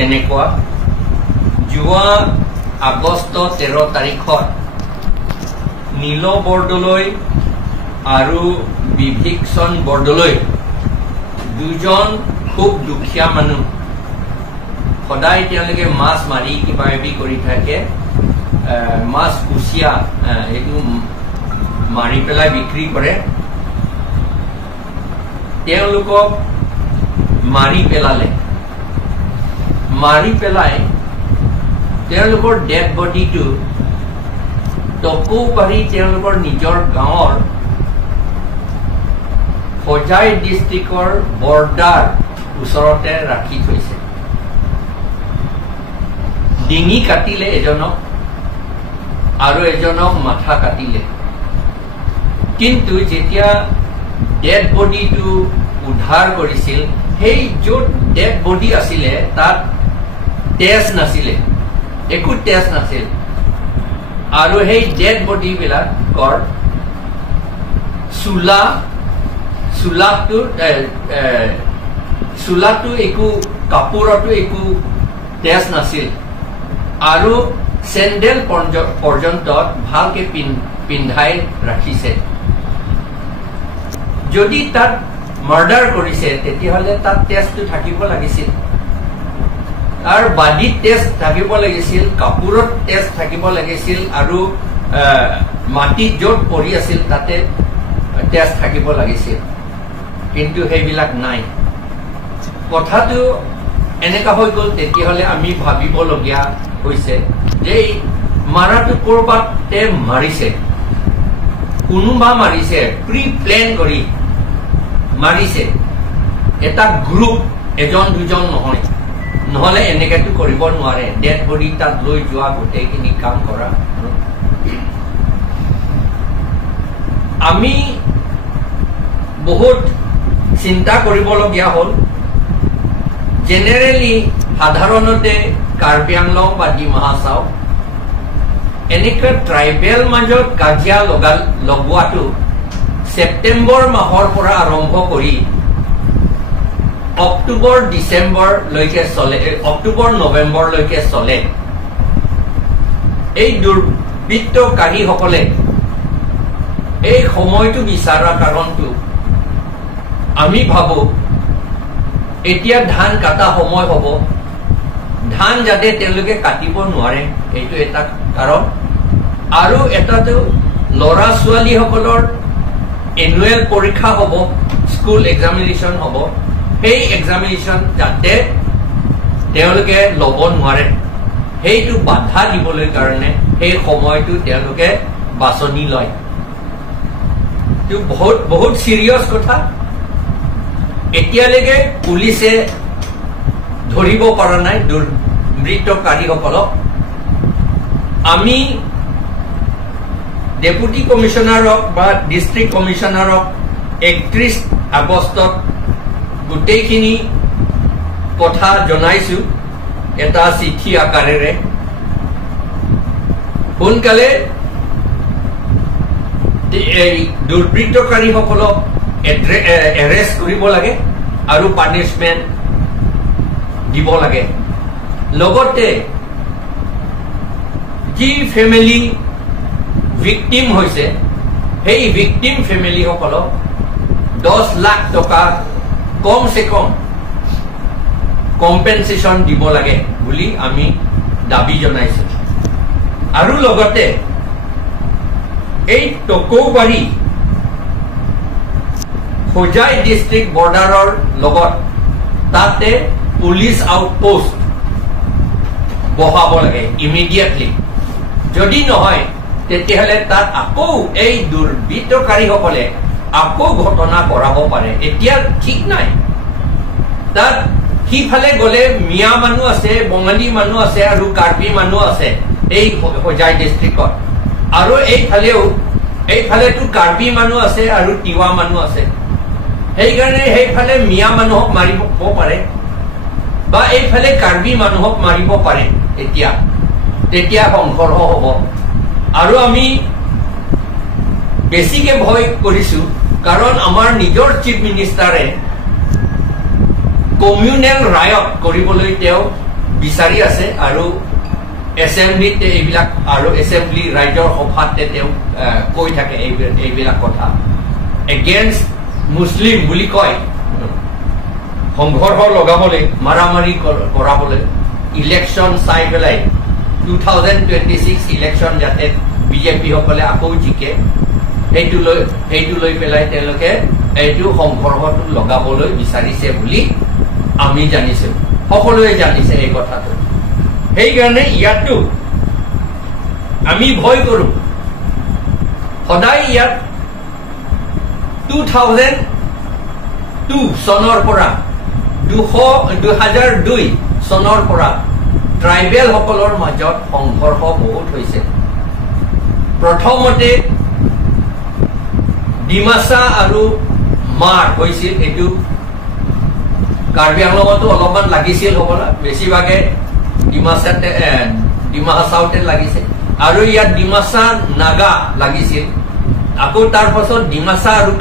তেনেকুৱা যোৱা আগষ্ট 13 তাৰিখত নীল বৰদলৈ আৰু বিভীষণ বৰদলৈ দুজন খুব দুখীয়া মানুহ সদায় তেওঁলোকে মাছ মাৰি কিবা কিবি কৰি থাকে মাছ কুচিয়া এইটো মাৰি পেলাই বিক্ৰী কৰে তেওঁলোকক মাৰি পেলাই তেওঁলোকৰ ডেড বডিটো টকৌবাৰী তেওঁলোকৰ নিজৰ গাঁৱৰ হোজাই ডিষ্ট্ৰিক্টৰ বৰ্ডাৰ ওচৰতে ৰাখি থৈছে ডিঙি কাটিলে এজনক আৰু এজনক মাথা কাটিলে কিন্তু যেতিয়া ডেড বডিটো উদ্ধাৰ কৰিছিল সেই য'ত ডেড বডি আছিলে তাত তেজ নাছিলে একো তেজ নাছিল আৰু সেই ডেড বডি বিলাকৰ চুলাটো একো কাপোৰতো একো তেজ নাছিল আৰু চেণ্ডেল পৰ্যন্ত ভালকে পিন্ধাই ৰাখিছে যদি তাত মাৰ্ডাৰ কৰিছে তেতিয়াহ'লে তাত তেজটো থাকিব লাগিছিল তাৰ বাদিত তেজ থাকিব লাগিছিল কাপোৰত তেজ থাকিব লাগিছিল আৰু মাটিত য'ত পৰি আছিল তাতে তেজ থাকিব লাগিছিল কিন্তু সেইবিলাক নাই কথাটো এনেকা হৈ গ'ল তেতিয়াহ'লে আমি ভাবিবলগীয়া হৈছে যে মাৰাটো ক'ৰবাতে মাৰিছে কোনোবা মাৰিছে প্ৰি প্লেন কৰি মাৰিছে এটা গ্ৰুপ এজন দুজন নহয় নহলে এনেকেতো কৰিব নোৱাৰে ডেড বডি তাত লৈ যোৱা গোটেইখিনি কাম কৰা আমি বহুত চিন্তা কৰিবলগীয়া হ'ল জেনেৰেলি সাধাৰণতে কাৰ্বি আংলং বা ডিমা হাছাও এনেকৈ ট্ৰাইবেল মাজত কাজিয়া লগোৱাটো সেপ্টেম্বৰ মাহৰ পৰা আৰম্ভ কৰি অক্টোবৰ ডিচেম্বৰলৈকে চলে অক্টোবৰ নৱেম্বৰলৈকে চলে এই দুৰ্বৃত্তকাৰীসকলে এই সময়টো বিচৰা কাৰণটো আমি ভাবো এতিয়া ধান কাটা সময় হ'ব ধান যাতে তেওঁলোকে কাটিব নোৱাৰে এইটো এটা কাৰণ আৰু এটাটো ল'ৰা ছোৱালীসকলৰ এনুৱেল পৰীক্ষা হ'ব স্কুল এক্সামিনেশ্যন হ'ব সেই এক্সামিনেশ্যন যাতে তেওঁলোকে ল'ব নোৱাৰে সেইটো বাধা দিবলৈ কাৰণে সেই সময়টো তেওঁলোকে বাছনি লয় বহুত চিৰিয়াছ কথা এতিয়ালৈকে পুলিচে ধৰিব পৰা নাই দুৰ্বৃত্তকাৰীসকলক আমি ডেপুটি কমিশনাৰক বা ডিষ্ট্ৰিক্ট কমিশনাৰক 31 আগষ্টত গোটেইখিনি কথা জনাইছো এটা চিঠি আকাৰেৰে সোনকালে এই দুৰ্বৃত্তকাৰীসকলক এৰেষ্ট কৰিব লাগে আৰু পানিশমেন্ট দিব লাগে লগতে যি ফেমিলি ভিকটিম হৈছে সেই ভিকটিম ফেমিলি সকলক 10 লাখ টকা কমসে কম কম্পেনসেশন দিব লাগে বুলি আমি দাবী জনাইছো আৰু লগতে এই টকৌবাৰী হোজাই ডিস্ট্ৰিক্ট বৰ্ডাৰৰ লগত তাতে পুলিশ আউটপোস্ট বহাব লাগে ইমিডিয়েটলি যদি নহয় তেতিয়াহলে তাত আকৌ এই দুৰ্বৃত্তকাৰীসকলে আকৌ ঘটনা কৰাব পাৰে এতিয়া ঠিক নাই তাত কিফালে গলে মিয়া মানুহ আছে বঙালী মানুহ আছে আৰু কাৰ্বি মানুহ আছে এই হোজাই ডিস্ট্ৰিক্টত আৰু এইফালেতো কাৰ্বি মানুহ আছে আৰু তিৱা মানুহ আছে সেইকাৰণে সেইফালে মিয়া মানুহক মাৰিব পাৰে বা এইফালে কাৰ্বি মানুহক মাৰিব পাৰে তেতিয়া সংঘৰ্ষ হ'ব আৰু আমি বেছিকে ভয় কৰিছো কাৰণ আমাৰ নিজৰ চিফ মিনিষ্টাৰে কমিউনেল ৰায়ট কৰিবলৈ তেওঁ বিচাৰি আছে আৰু এছেম্বলিত এইবিলাক আৰু এছেম্বলি ৰাইজৰ সভাতে তেওঁ কৈ থাকে এইবিলাক কথা এগেইনষ্ট মুছলিম বুলি কয় সংঘৰ্ষ লগাবলৈ মাৰামাৰি কৰাবলৈ ইলেকশ্যন চাই পেলাই 2026 ইলেকশ্যন যাতে বিজেপি সকলে আকৌ জিকে সেইটো লৈ পেলাই তেওঁলোকে এইটো সংঘৰ্ষটো লগাবলৈ বিচাৰিছে বুলি আমি জানিছো সকলোৱে জানিছে এই কথাটো সেইকাৰণে ইয়াতো আমি ভয় কৰো সদায় ইয়াত 2002 চনৰ পৰা 2002 চনৰ পৰা ট্ৰাইবেল সকলৰ মাজত সংঘৰ্ষ বহুত হৈছে প্ৰথমতে ডিমাছা আৰু মাৰ হৈছিল এইটো কাৰ্বি আংলঙতো অলপমান লাগিছিল হ'বলা বেছিভাগে ডিমা হাছাওতে লাগিছে আৰু ইয়াত ডিমাছা নাগা লাগিছিল আকৌ তাৰ পাছত ডিমাছা আৰু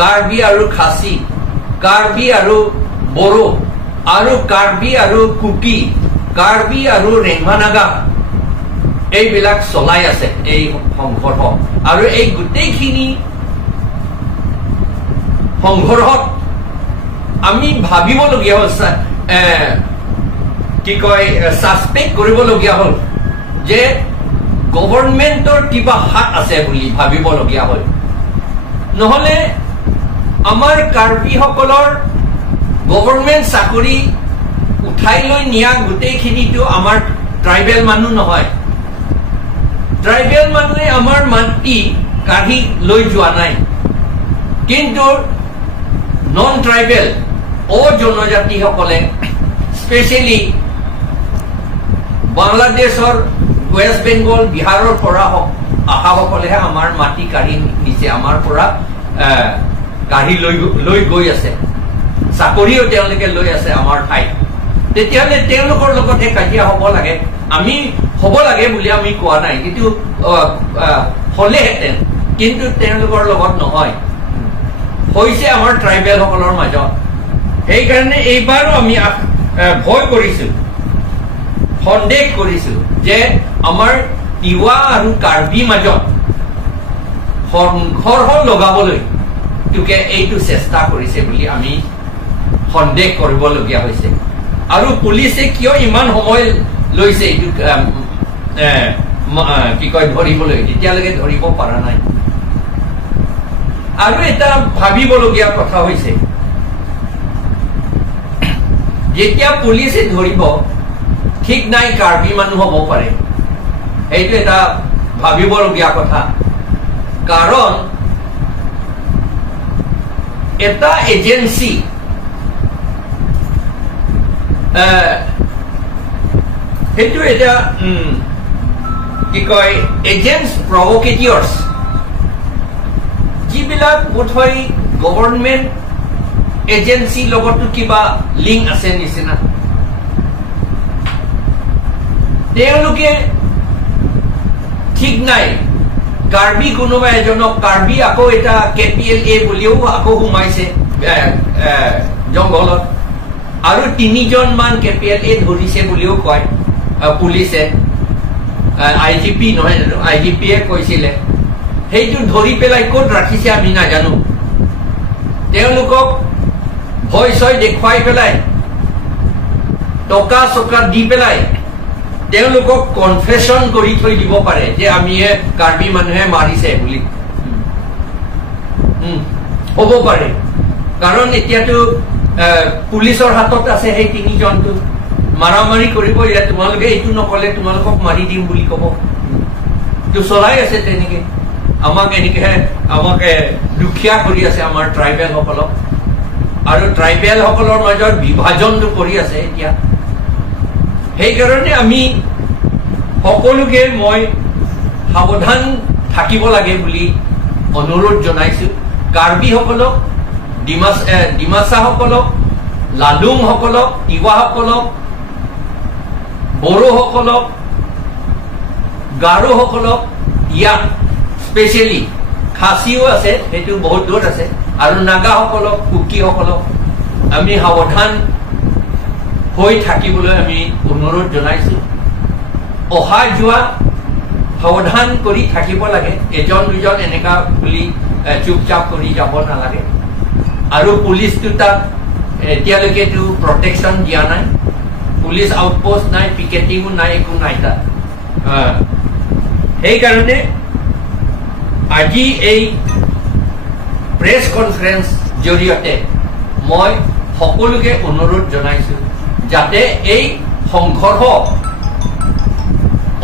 কাৰ্বি আৰু খাচী কাৰ্বি আৰু বড়ো আৰু কাৰ্বি আৰু কুকি কাৰ্বি আৰু ৰেংমা নাগা এইবিলাক চলাই আছে এই সংঘৰ্ষ আৰু এই গোটেইখিনি সংঘৰ্ষত আমি ভাবিবলগীয়া হ'ল কি কয় সাসপেক্ট কৰিবলগীয়া হ'ল যে গভৰ্ণমেণ্টৰ কিবা হাত আছে বুলি ভাবিবলগীয়া হ'ল নহলে আমাৰ কাৰ্বি সকলৰ গভৰ্ণমেণ্ট চাকৰি উঠাই লৈ নিয়া গোটেইখিনিতো আমাৰ ট্ৰাইবেল মানুহ নহয় ট্ৰাইবেল মানুহে আমাৰ মাটি কাঢ়ি লৈ যোৱা নাই কিন্তু নন ট্ৰাইবেল জনজাতি সকলে স্পেচিয়েলি বাংলাদেশৰ ৱেষ্ট বেংগল বিহাৰৰ পৰা অহা সকলেহে আমাৰ মাটি কাঢ়ি নিছে আমাৰ পৰা কাঢ়ি লৈ গৈ আছে চাকৰিও তেওঁলোকে লৈ আছে আমাৰ ঠাইত তেতিয়াহ'লে তেওঁলোকৰ লগতহে কাজিয়া হ'ব লাগে আমি হ'ব লাগে বুলি আমি কোৱা নাই কিন্তু হ'লেহেঁতেন কিন্তু তেওঁলোকৰ লগত নহয় হৈছে আমাৰ ট্ৰাইবেল সকলৰ মাজত সেইকাৰণে এইবাৰো আমি ভয় কৰিছো সন্দেহ কৰিছো যে আমাৰ তিৱা আৰু কাৰ্বি মাজত সংঘৰ্ষ লগাবলৈ তোকে এইটো চেষ্টা কৰিছে বুলি আমি সন্দেহ কৰিবলগীয়া হৈছে আৰু পুলিচে কিয় ইমান সময় লৈছে এইটো কি কয় ধৰিবলৈ এতিয়ালৈকে ধৰিব পৰা নাই আৰু এটা ভাবিবলগীয়া কথা হৈছে যেতিয়া পুলিচে ধৰিব ঠিক নাই কাৰ্বি মানুহ হ'ব পাৰে এইটো এটা ভাবিবলগীয়া কথা কাৰণ এটা এজেন্সি সেইটো এটা কি কয় এজেন্টছ প্ৰভোকেটিয়ৰ্ছ যিবিলাক বোধহয় গভৰ্ণমেণ্ট এজেন্সি লগতো কিবা লিংক আছে নিচিনা তেওঁলোকে ঠিক নাই কাৰ্বি কোনোবা এজনক কাৰ্বি আকৌ এটা KPLA বুলিও আকৌ সোমাইছে জংঘলত আৰু 3 জন মান KPLA ধৰিছে বুলিও কয় পুলিচে IGP নহয় IGPয়ে কৈছিলে সেইটো ধৰি পেলাই ক'ত ৰাখিছে আমি নাজানো তেওঁলোকক ভয় ছয় দেখুৱাই পেলাই টকা চকা দি পেলাই তেওঁলোকক কনফেছন কৰি থৈ দিব পাৰে যে আমি কাৰ্বি মানুহে মাৰিছে বুলি হ'ব পাৰে কাৰণ এতিয়াতো পুলিচৰ হাতত আছে সেই 3 জনটো মাৰামাৰি কৰিব এতিয়া তোমালোকে এইটো নকলে তোমালোকক মাৰি দিম বুলি ক'ব তো চলাই আছে তেনেকে আমাক দুখীয়া কৰি আছে আমাৰ ট্ৰাইবেল সকলক আৰু ট্ৰাইবেল সকলৰ মাজত বিভাজনটো কৰি আছে এতিয়া সেইকাৰণে আমি সকলোকে মই সাৱধান থাকিব লাগে বুলি অনুৰোধ জনাইছো কাৰ্বি সকলক ডিমাছা সকলক লালুং সকলক তিৱা সকলক বড়ো সকলক গাৰো সকলক ইয়াত স্পেচিয়েলি খাচীও আছে সেইটো বহুত দূৰত আছে আৰু নাগা সকলক কুকি সকলক আমি সাৱধান হৈ থাকিবলৈ আমি অনুৰোধ জনাইছো অহা যোৱা সাৱধান কৰি থাকিব লাগে এজন দুজন এনেকা বুলি চুপচাপ কৰি যাব নালাগে আৰু পুলিচটো তাত এতিয়ালৈকেতো প্ৰটেকশ্যন দিয়া নাই পুলিচ আউটপোষ্ট নাই পিকেটিঙো নাই একো নাই তাত সেইকাৰণে আজি এই প্ৰেছ কনফাৰেন্স জৰিয়তে মই সকলোকে অনুৰোধ জনাইছো যাতে এই সংঘৰ্ষ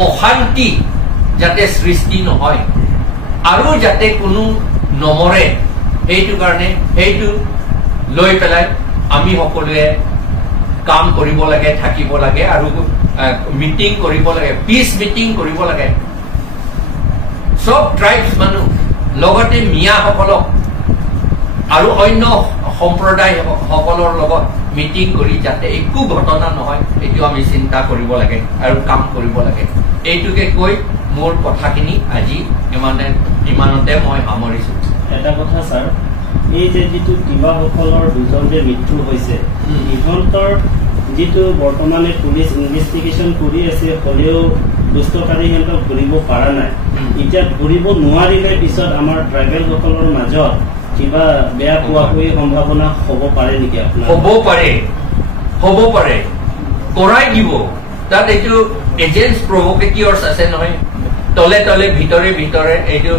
অশান্তি যাতে সৃষ্টি নহয় আৰু যাতে কোনো নমৰে এইটো কাৰণে সেইটো লৈ পেলাই আমি সকলোৱে কাম কৰিব লাগে থাকিব লাগে আৰু মিটিং কৰিব লাগে পিচ মিটিং কৰিব লাগে সব ট্ৰাইবছ মানুহ লগতে মিয়াসকলক আৰু অন্য সম্প্ৰদায় সকলৰ লগত মিটিং কৰি যাতে একো ঘটনা নহয় এইটো আমি চিন্তা কৰিব লাগে আৰু কাম কৰিব লাগে এইটোকে কৈ মোৰ কথাখিনি আজি ইমানতে মই সামৰিছো এটা কথা স্যাৰ এই যে যিটো তিৱাসকলৰ দুজন যে মৃত্যু হৈছে ইহঁতৰ যিটো বৰ্তমানে পুলিচ ইনভেষ্টিগেশ্যন কৰি আছে হলেও দুষ্টকাৰী সিহঁতক ধৰিব পৰা নাই এতিয়া ধৰিব নোৱাৰিলে পিছত আমাৰ ট্ৰাইবেলসকলৰ মাজত কিবা বেয়া পোৱাকৈ সম্ভাৱনা হ'ব পাৰে নেকি আপোনাৰ হ'ব পাৰে কৰাই দিব তাত এইটো এজেন্টছ প্ৰভোকেটিয়ৰ্ছ আছে নহয় তলে তলে ভিতৰে ভিতৰে এইটো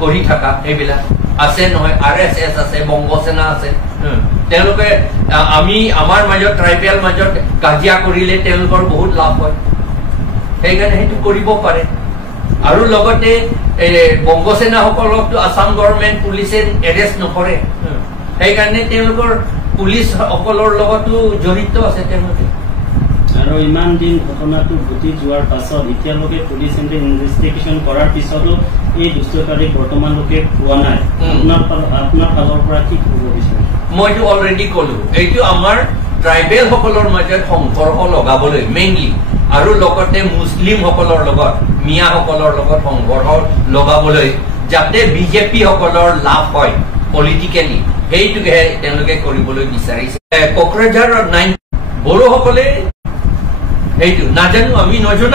কৰি থকা এইবিলাক আছে নহয় RSS আছে বংগসেনা আছে তেওঁলোকে আমি আমাৰ মাজত ট্ৰাইবেল মাজত কাজিয়া কৰিলে তেওঁলোকৰ বহুত লাভ হয় সেইকাৰণে সেইটো কৰিব পাৰে আৰু লগতে বংগসেনাসকলকতো আসাম গভৰ্ণমেণ্ট পুলিচে এৰেষ্ট নকৰে সেইকাৰণে তেওঁলোকৰ পুলিচ সকলৰ লগতো জড়িত আছে তেওঁলোকে আৰু ইমান দিন ঘটনাটো ঘটি যোৱাৰ পাছত এতিয়ালৈকে পুলিচ ইনভেষ্টিগেশ্যন কৰাৰ পিছতো এই দুষ্টকাৰী বৰ্তমানলৈকে পোৱা নাই আপোনাৰ ফালৰ পৰা কি ক'ব বিচাৰে মইতো অলৰেডি ক'লো এইটো আমাৰ ট্ৰাইবেল সকলৰ মাজত সংঘৰ্ষ লগাবলৈ মেইনলি আৰু লগতে মুছলিম সকলৰ লগত মিয়াসকলৰ লগত সংঘৰ্ষ লগাবলৈ যাতে বিজেপি সকলৰ লাভ হয় পলিটিকেলি সেইটোকে তেওঁলোকে কৰিবলৈ বিচাৰিছে কোকৰাঝাৰৰ 9 বড়োসকলে সেইটো নাজানো আমি নজনা